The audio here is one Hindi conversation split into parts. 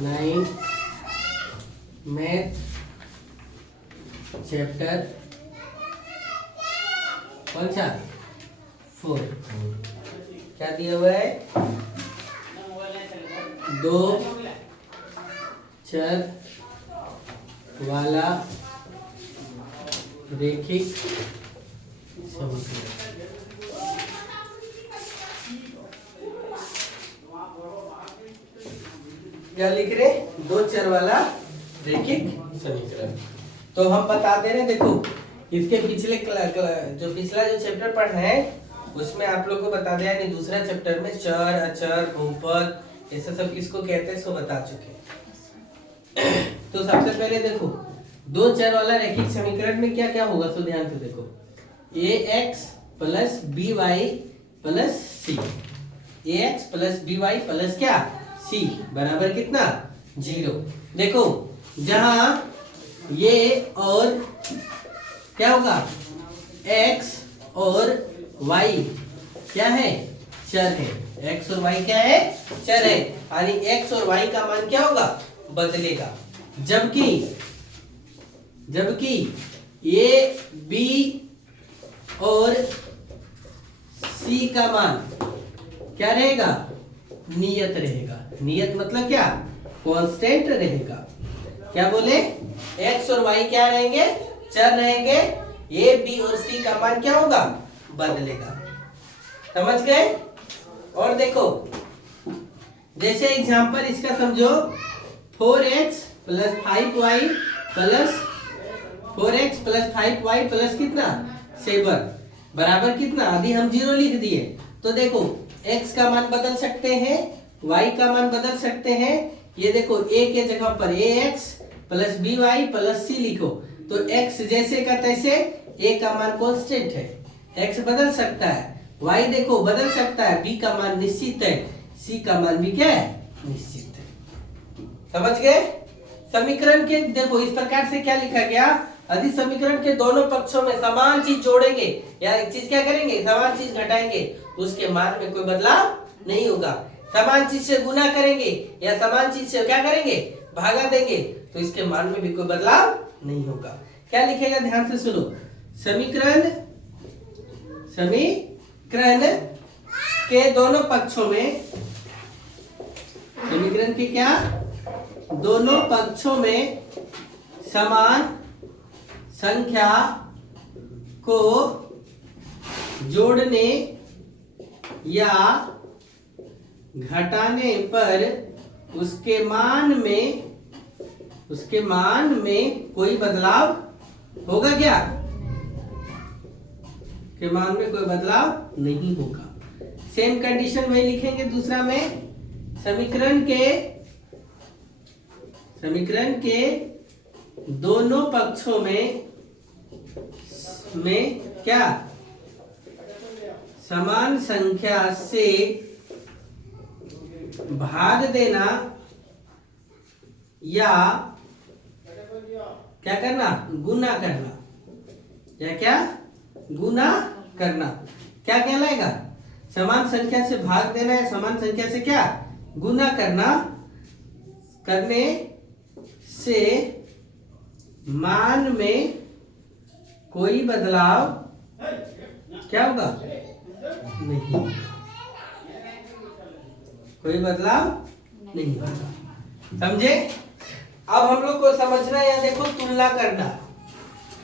9 मैथ चैप्टर कौन सा 4। क्या दिया हुआ है? 2 चर वाला रैखिक समीकरण। क्या लिख रहे? 2 चर वाला रैखिक समीकरण। तो हम बता दे रहे, देखो इसके पिछले जो चैप्टर पढ़ा है उसमें आप लोग को बता दिया, यानी दूसरा चैप्टर में चर अचर बहुपद ऐसा सब किसको कहते हैं सो बता चुके हैं। तो सबसे पहले देखो 2 चर वाला रैखिक समीकरण में क्या क्या होगा, तो ध्यान से देखो ax plus by plus c, ax plus by plus क्या c बराबर कितना 0। देखो जहां ये और क्या होगा x और y क्या है चर है, x और y क्या है चर है, यानी x और y का मान क्या होगा बदलेगा। जबकि a b और c का मान क्या रहेगा नियत रहेगा। नियत मतलब क्या कांस्टेंट रहेगा। क्या बोले x और y क्या रहेंगे चर रहेंगे, a b और c का मान क्या होगा बदलेगा। समझ गए? और देखो जैसे एग्जांपल इसका समझो 4x plus 5y plus 4x plus 5y plus कितना 7 बराबर कितना, अभी हम 0 लिख दिए। तो देखो x का मान बदल सकते हैं, y का मान बदल सकते हैं। ये देखो a के जगह पर ax plus by plus c लिखो, तो x जैसे का तैसे, a का मान कांस्टेंट है, x बदल सकता है, y देखो बदल सकता है, b का मान निश्चित है, c का मान भी क्या है निश्चित है। समझ गए? समीकरण के देखो इस प्रकार से क्या लिखा गया, यदि समीकरण के दोनों पक्षों में समान चीज जोड़ेंगे या एक चीज क्या करेंगे समान चीज घटाएंगे तो उसके मान में कोई बदलाव नहीं होगा। समान चीज से गुना करेंगे या समान चीज से क्या करेंगे भागा देंगे तो इसके मान में भी कोई बदलाव नहीं होगा। क्या लिखेगा ध्यान से सुनो, समीकरण के दोनों पक्षों में, समीकरण के क्या दोनों पक्षों में समान संख्या को जोड़ने या घटाने पर उसके मान में कोई बदलाव होगा क्या, के मान में कोई बदलाव नहीं होगा। सेम कंडीशन वही लिखेंगे दूसरा में, समीकरण के दोनों पक्षों में क्या समान संख्या से भाग देना या क्या करना गुना करना, या क्या गुना करना। क्या कहलाएगा, समान संख्या से भाग देना है, समान संख्या से क्या गुना करने से मान में कोई बदलाव क्या होगा नहीं, कोई बदलाव नहीं होगा। समझे? अब हम लोग को समझना है, देखो तुलना करना।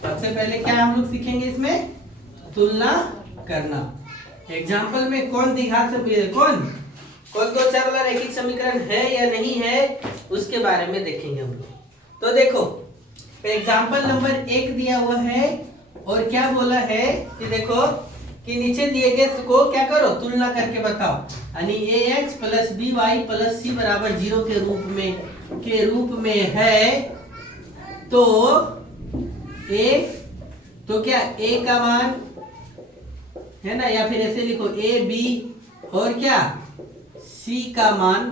सबसे पहले क्या हम लोग सीखेंगे इसमें तुलना करना। एग्जाम्पल में कौन दिखा सकते, कौन 2 चर वाला रैखिक समीकरण है या नहीं है उसके बारे में देखेंगे हम लोग। तो देखो एग्जाम्पल नंबर 1 दिया हुआ है और क्या बोला है कि देखो कि नीचे दिए गए को क्या करो तुलना करके बताओ, यानी ax plus by plus c बराबर 0 के रूप में है तो क्या a का मान है ना, या फिर ऐसे लिखो a b और क्या c का मान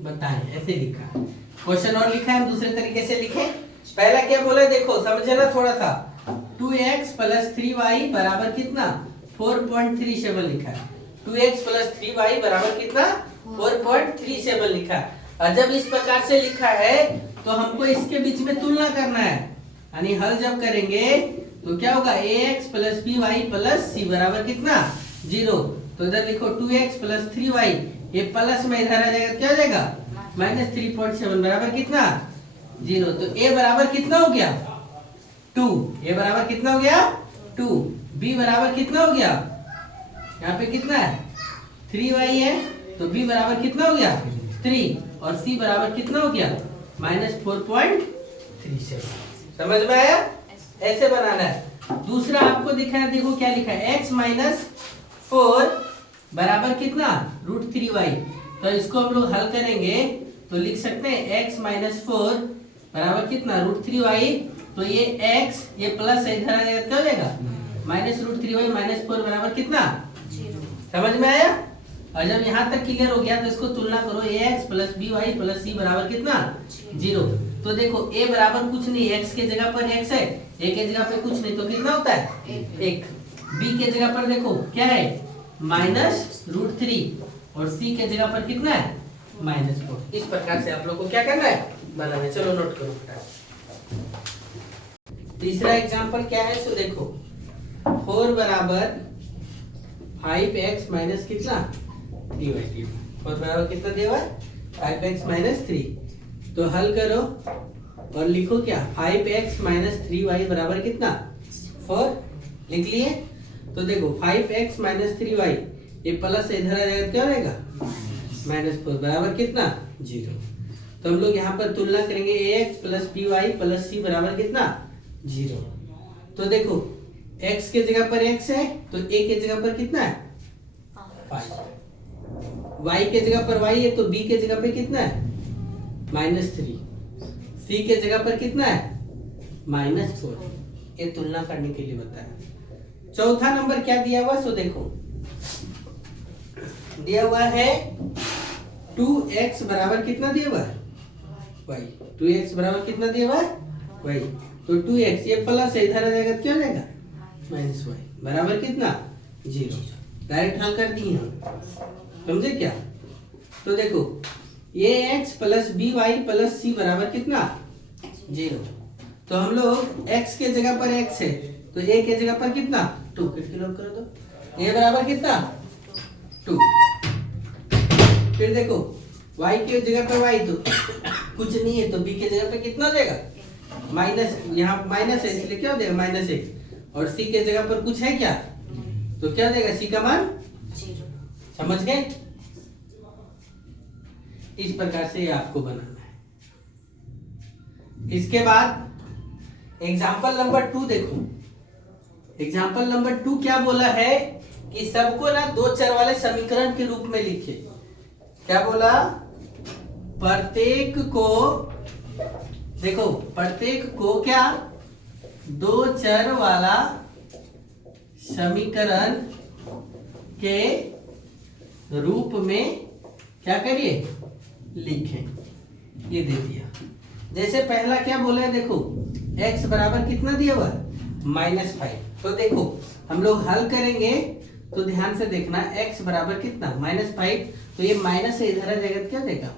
बताएं, ऐसे लिखा है। क्वेश्चन और लिखा है, हम दूसरे तरीके से लिखें। पहला क्या बोला देखो समझना थोड़ा सा, 2x प्लस 3y बराबर कितना 4.37 लिखा है। 2x प्लस 3y बराबर कितना 4.37 लिखा है। और जब इस प्रकार से लिखा है तो हमको इसके बीच में तुलना करना है, यानी हल जब करेंगे तो क्या होगा ax plus by plus c बराबर कितना 0। तो इधर लिखो 2x प्लस 3y, ये प्लस में इधर आ जाएगा, क्या हो जाएगा माइनस 3.7 बराबर कितना 0। तो a बराबर कितना हो गया 2, a बराबर कितना हो गया 2, b बराबर कितना हो गया, यहाँ पे कितना है 3y है, तो b बराबर कितना हो गया 3, और c बराबर कितना हो गया माइनस 4.37। समझ में आया? ऐसे बनाना है। दूसरा आपको दिखाया, देखो क्या लिखा है x माइनस 4 बराबर कितना √3y। तो इसको हम लोग हल करेंगे तो लिख सकते हैं x माइनस 4 बराबर कितना √3y। तो ये x ये प्लस है, इधर आ जाएगा, क्या हो जाएगा माइनस √3y माइनस 4 बराबर कितना 0। समझ में आया? और जब यहाँ तक क्लियर हो गया तो इसको तुलना करो ax plus by plus c बराबर कितना 0। तो देखो a बराबर कुछ नहीं, x के जगह पर x है, a के जगह पे कुछ नहीं, तो कितना होता है 1। b के जगह पर देखो क्या है माइनस √3, और c के जगह पर कितना है माइनस 4। इस प्रकार से आप लोग को क्या करना है बनाना है। चलो नोट करो। तीसरा एग्जांपल क्या है, सो देखो 4 बराबर 5x माइनस कितना 3y, 4 बराबर कितना दिया हुआ है 5x माइनस 3। तो हल करो और लिखो क्या 5x माइनस 3y बराबर कितना 4 लिख लिए। तो देखो 5x माइनस 3y, ये प्लस से इधर आ जाएगा, क्या हो जाएगा माइनस 4 बराबर कितना 0। तो हम लोग यहाँ पर तुलना करेंगे ax plus by plus c बराबर कितना 0। तो देखो x के जगह पर x है, तो a के जगह पर कितना है 5, y के जगह पर y है, तो b के जगह पे कितना है माइनस 3, c के जगह पर कितना है माइनस 4। ये तुलना करने के लिए बताया। चौथा नंबर क्या दिया हुआ, सो देखो दिया हुआ है 2x बराबर कितना दिया हुआ है y, 2x बराबर कितना दिया हुआ है y। तो 2x ये प्लस है, इधर आ जाएगा, क्या हो जाएगा माइनस y बराबर कितना 0। डायरेक्ट हल कर दिए हम, समझे क्या? तो देखो ये x plus by plus c बराबर कितना 0। तो हम लोग x के जगह पर x है, तो a के जगह पर कितना 2, किलोम करो तो a बराबर कितना 2। फिर देखो y के जगह पर y, तो कुछ नहीं है, तो b के जगह पे कितना हो जाएगा माइनस, यहाँ माइनस है इसलिए क्या हो जाएगा माइनस 1, और c के जगह पर कुछ है क्या, तो क्या हो जाएगा c का मान 0। समझ गए? इस प्रकार से आपको बनाना है। इसके बाद एग्जाम्पल नंबर 2 देखो। एग्जाम्पल नंबर 2 क्या बोला है कि सबको ना दो चर वाले समीकरण के रूप में लिखे। क्या बोला, प्रत्येक को देखो, प्रत्येक को क्या दो चर वाला समीकरण के रूप में क्या करिए लिखें। ये दे दिया। जैसे पहला क्या बोला है, देखो x बराबर कितना दिया हुआ -5। तो देखो हम लोग हल करेंगे तो ध्यान से देखना, x बराबर कितना -5, तो ये माइनस से इधर आ जाएगा, क्या देगा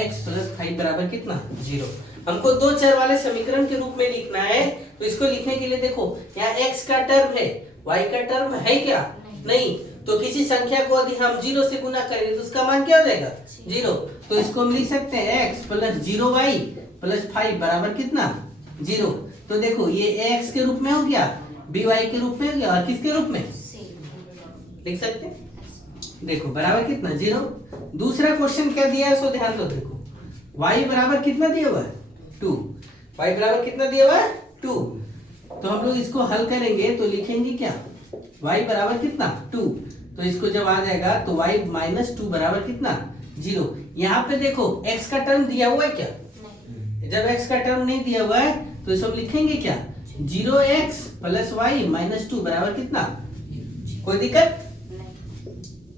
x प्लस 5 बराबर कितना 0। हमको दो चर वाले समीकरण के रूप में लिखना है, तो इसको लिखने के लिए देखो यहाँ x का टर्म है, y का टर्म है क्या नहीं। तो किसी संख्या को यदि हम 0 से गुना करेंगे तो उसका मान क्या हो जाएगा 0। तो इसको हम लिख सकते हैं x प्लस 0y प्लस 5 बराबर कितना 0। तो देखो ये x के रूप में हो गया, by के रूप में हो गया, और किसके रूप में लिख सकते हैं, देखो बराबर कितना 0। दूसरा क्वेश्चन क्या दिया है, सो ध्यान दो। देखो y बराबर कितना दिया हुआ है 2, y बराबर कितना दिया हुआ है 2। तो हम लोग इसको हल करेंगे तो लिखेंगे क्या, y बराबर कितना 2। तो इसको जब आ जाएगा तो y -2 बराबर कितना 0। यहाँ पे देखो x का टर्म दिया हुआ है क्या, जब x का टर्म नहीं दिया हुआ है तो इसको लिखेंगे क्या 0x प्लस y -2 बराबर कितना, कोई दिक्कत।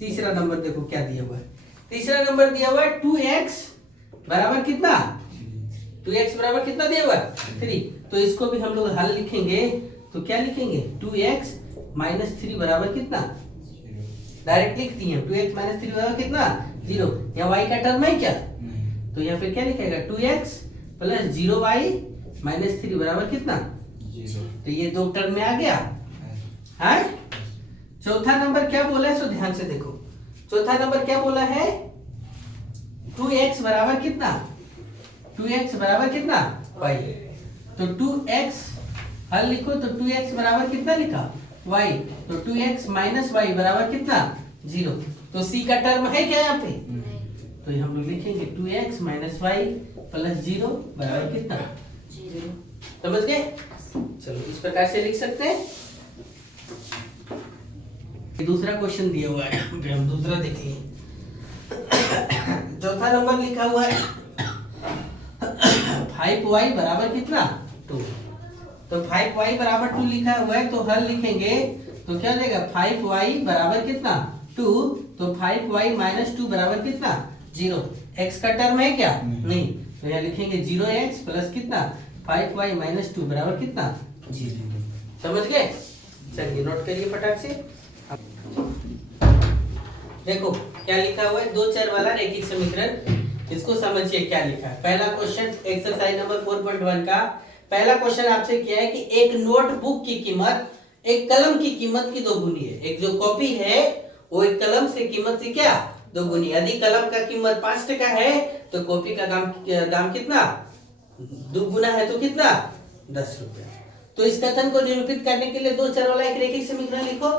तीसरा नंबर देखो क्या दिया हुआ है, तीसरा नंबर दिया हुआ है 2x बराबर कितना, 2x बराबर कितना दिया हुआ है 3। तो इसको भी हम लोग हल लिखेंगे तो क्या लिखेंगे 2x -3 बराबर कितना डायरेक्ट लिख दिए 2x माइनस 3 बराबर कितना 0। यहाँ y का टर्म है क्या नहीं तो यहाँ पे क्या लिखेगा 2x प्लस 0y माइनस 3 बराबर कितना 0 तो ये दो टर्म में आ गया है। चौथा नंबर क्या बोला है सो ध्यान से देखो। चौथा नंबर क्या बोला है 2x बराबर कितना 2x बराबर कितना y तो 2x हल लिखो तो 2x बराबर कितना लिखा y तो 2x माइनस y बराबर कितना 0। तो c का टर्म है क्या यहाँ पे तो हम लोग लिखेंगे 2x माइनस y प्लस 0 बराबर कितना 0। समझ गए। चलो इस प्रकार से लिख सकते हैं। दूसरा क्वेश्चन दिया हुआ है हम दूसरा देखिए। चौथा नंबर लिखा हुआ है 5y बराबर कितना 2 तो 5y बराबर 2 लिखा हुआ है तो हल लिखेंगे तो क्या देगा 5y बराबर कितना 2 तो 5y माइनस 2 बराबर कितना 0। x का टर्म है क्या नहीं तो यहाँ लिखेंगे 0x प्लस कितना 5y माइनस 2 बराबर कितना 0। समझ गए। चलिए नोट करिए फटाक से। देखो क्या लिखा हुआ है दो चर वाला रैखिक समीकरण। इसको समझिए क्या लिखा है। पहला क्वेश्चन एक्सरसाइज नंबर 4.1 का पहला क्वेश्चन आपसे किया है कि एक नोटबुक की कीमत एक कलम की कीमत की दोगुनी है। एक जो कॉपी है वो एक कलम से कीमत से क्या दोगुनी। यदि कलम का कीमत 5 टका है तो कॉपी का दाम कितना दुगुना है तो कितना 10 रुपया। तो इस कथन को निरूपित करने के लिए दो चर वाला एक रैखिक समीकरण लिखो।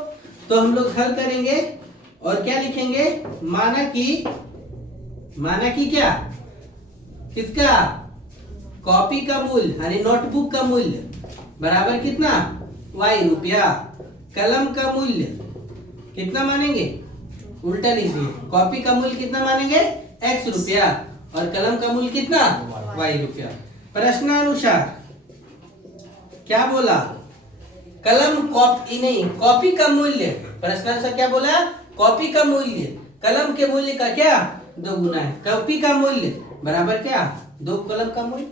तो हम लोग हल करेंगे और क्या लिखेंगे माना कि क्या किसका कॉपी का मूल्य यानी नोटबुक का मूल्य बराबर कितना y रुपया। कलम का मूल्य कितना मानेंगे उल्टा लीजिए कॉपी का मूल्य कितना मानेंगे x रुपया और कलम का मूल्य कितना y रुपया। प्रश्नानुसार क्या बोला कलम कॉपी नहीं कॉपी का मूल्य प्रश्नानुसार क्या बोला कॉपी का मूल्य कलम के मूल्य का क्या दोगुना है। कॉपी का मूल्य बराबर क्या दो कलम का मूल्य।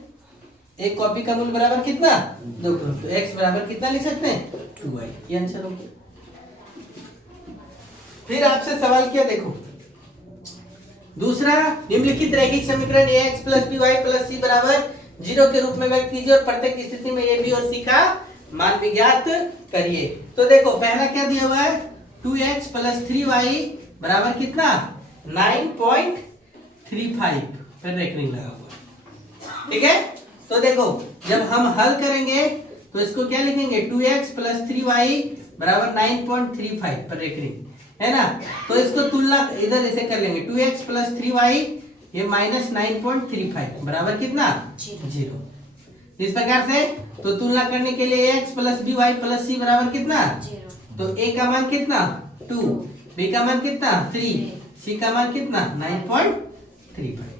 एक कॉपी का मूल्य बराबर कितना दो कलम तो x बराबर कितना लिख सकते हैं 2y। ये आंसर हो गया। फिर आपसे सवाल किया देखो दूसरा निम्नलिखित रैखिक समीकरण ax plus by plus c बराबर 0 के रूप में व्यक्त कीजिए और प्रत्येक स्थिति में a b और c का मान विज्ञात करिए। तो देखो पहला क्या दिया हुआ है 2x प्लस 3y बराबर कितना 9.35 फिर रेखनिंग लगा हुआ ठीक है। तो देखो जब हम हल करेंगे तो इसको क्या लिखेंगे 2x प्लस 3y बराबर 9.35 पर रेखनिंग है ना। तो इसको तुलना इधर ऐसे कर लेंगे 2x प्लस 3y ये माइनस 9.35 बराबर कितना 0। इस प्रकार से तो तुलना करने के लिए x plus by plus c बराबर कितना 0। तो a का मान कितना 2 b का मान कितना 3 c का मान कितना 9.35।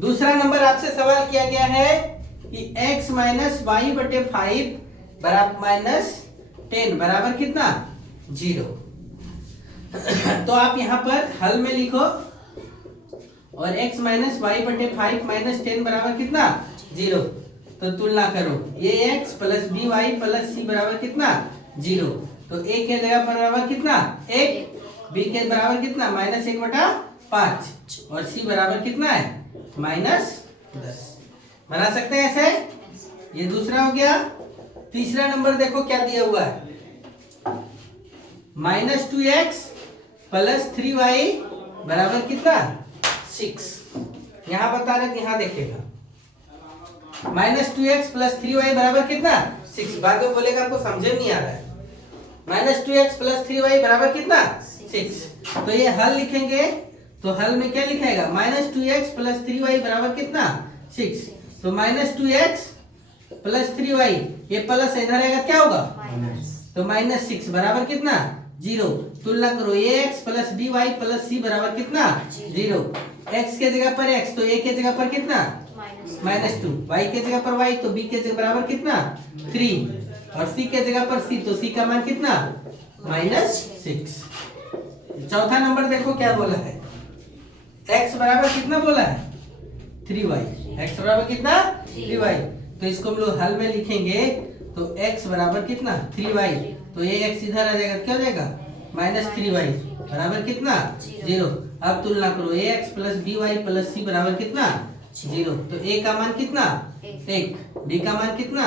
दूसरा नंबर आपसे सवाल किया गया है कि x माइनस वाई बटे 5 बराबर माइनस 10 बराबर कितना 0। तो आप यहाँ पर हल में लिखो और x माइनस वाई बटे 5 माइनस 10 बराबर कितना 0। तो तुलना करो ये x plus b y plus c बराबर कितना 0। तो a के जगह पर बराबर कितना 1 b के बराबर कितना माइनस 1/5 और c बराबर कितना है माइनस 10। बना सकते हैं ऐसे। ये दूसरा हो गया। तीसरा नंबर देखो क्या दिया हुआ है माइनस 2x प्लस 3y बराबर कितना 6। यहाँ बता रहे यहाँ देखेगा माइनस 2x प्लस 3y बराबर कितना 6। बाद में बोलेगा हमको समझे नहीं आ रहा है। माइनस 2x प्लस 3y बराबर कितना 6। तो ये हल लिखेंगे तो हल में क्या लिखेगा माइनस 2x प्लस 3y बराबर कितना 6। तो माइनस 2x प्लस 3y ये प्लस इधर आएगा क्या होगा तो माइनस 6 बराबर कितना 0। तुलना करो ax plus by plus c बराबर कितना 0। x के जगह पर x तो a के जगह पर कितना माइनस 2 y के जगह पर y तो b के जगह बराबर कितना 3 और c के जगह पर c तो c का मान कितना माइनस 6। चौथा नंबर देखो क्या बोला है x बराबर कितना बोला है 3y x बराबर कितना 3y। तो इसको हम लोग हल में लिखेंगे तो x बराबर कितना 3y तो ये x इधर आ जाएगा क्या हो जाएगा माइनस 3y बराबर कितना 0। अब तुलना करो ax plus by plus c बराबर कितना 0। तो a का मान कितना 1, b का मान कितना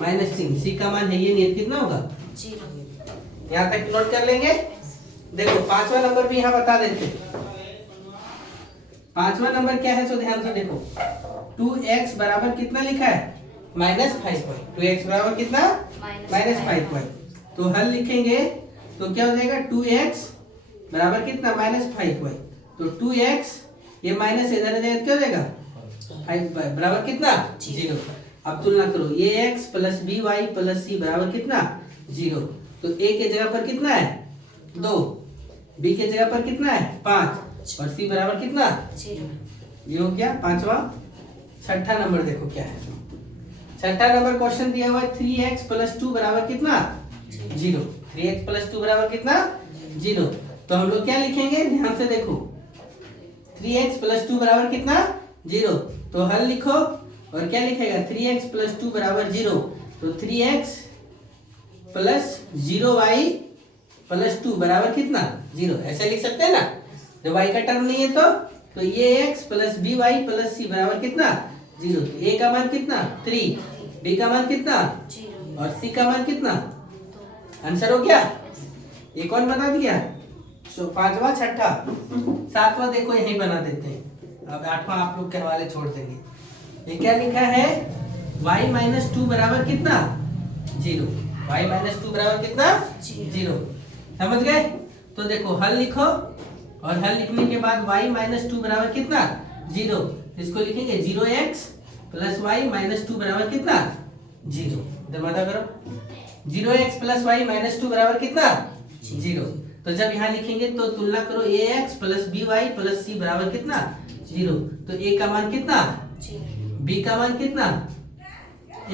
-3, c का मान है ये नियत कितना होगा 0। यहाँ तक नोट कर लेंगे। देखो पांचवा नंबर भी यहाँ बता देते। पांचवा नंबर क्या है, सो ध्यान से देखो। 2x बराबर कितना लिखा है -5y। 2x बराबर कितना -5y। तो हल लिखेंगे तो क्या हो जाएगा 2x बराबर कितना -5y। तो 2x ये माइनस इधर जाएगा क्या हो जाएगा 5y बराबर कितना 0। अब तुलना करो ax plus by plus c बराबर कितना 0। तो a के जगह पर कितना है 2, b के जगह पर कितना है 5 और c बराबर कितना 0। ये हो गया पांचवा। छठा नंबर देखो क्या है। छठा नंबर क्वेश्चन दिया हुआ है 3x प्लस 2 बराबर कितना 0। 3x प्लस 2 बराबर कितना 0। तो हम लोग क्या लिखेंगे ध्यान से देखो। 3x प्लस 2 बराबर कितना 0। तो हल लिखो और क्या लिखेगा 3x प्लस 2 बराबर 0। तो 3x प्लस 0y प्लस 2 बराबर कितना 0। ऐसे लिख सकते हैं ना। जब y का टर्म नहीं है तो ये x plus by plus c बराबर कितना 0। तो a का मान कितना 3, b का मान कितना 0 और c का मान कितना। आंसर हो गया। ये कौन बना दिया। तो पांचवा छठा। सातवां देखो यही बना देते हैं। अब आठवां आप लोग के हवाले छोड़ देंगे। ये क्या लिखा है y - 2 बराबर कितना 0। y - 2 बराबर कितना 0। समझ गए। तो देखो हल लिखो और हल लिखने के बाद y - 2 बराबर कितना 0। इसको लिखेंगे 0x प्लस y - 2 बराबर कितना 0। इधर मत करो 0x प्लस y - 2 बराबर कितना 0। तो जब यहाँ लिखेंगे तो तुलना करो ax plus by plus c बराबर कितना 0। तो a का मान कितना b का मान कितना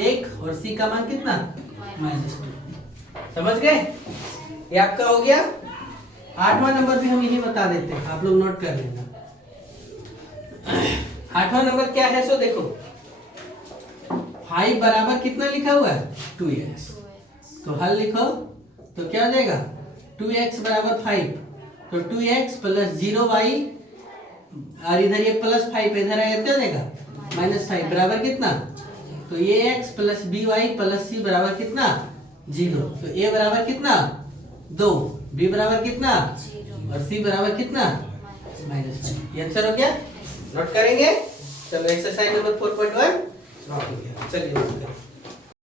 1 और c का मान कितना -2। समझ गए। ये आपका हो गया। आठवां नंबर भी हम यही बता देते हैं, आप लोग नोट कर लेना। आठवां नंबर क्या है सो देखो 5 बराबर कितना लिखा हुआ है 2x। तो हल लिखो तो क्या हो जाएगा 2x बराबर 5। तो 2x प्लस 0y और इधर ये प्लस 5 इधर आएगा क्या हो जाएगा -5 बराबर कितना। तो ये x plus by plus c बराबर कितना 0। तो a बराबर कितना 2, b बराबर कितना और c बराबर कितना -5। ये आंसर हो गया। नोट करेंगे। चलो एक्सरसाइज नंबर 4.1 चलिए।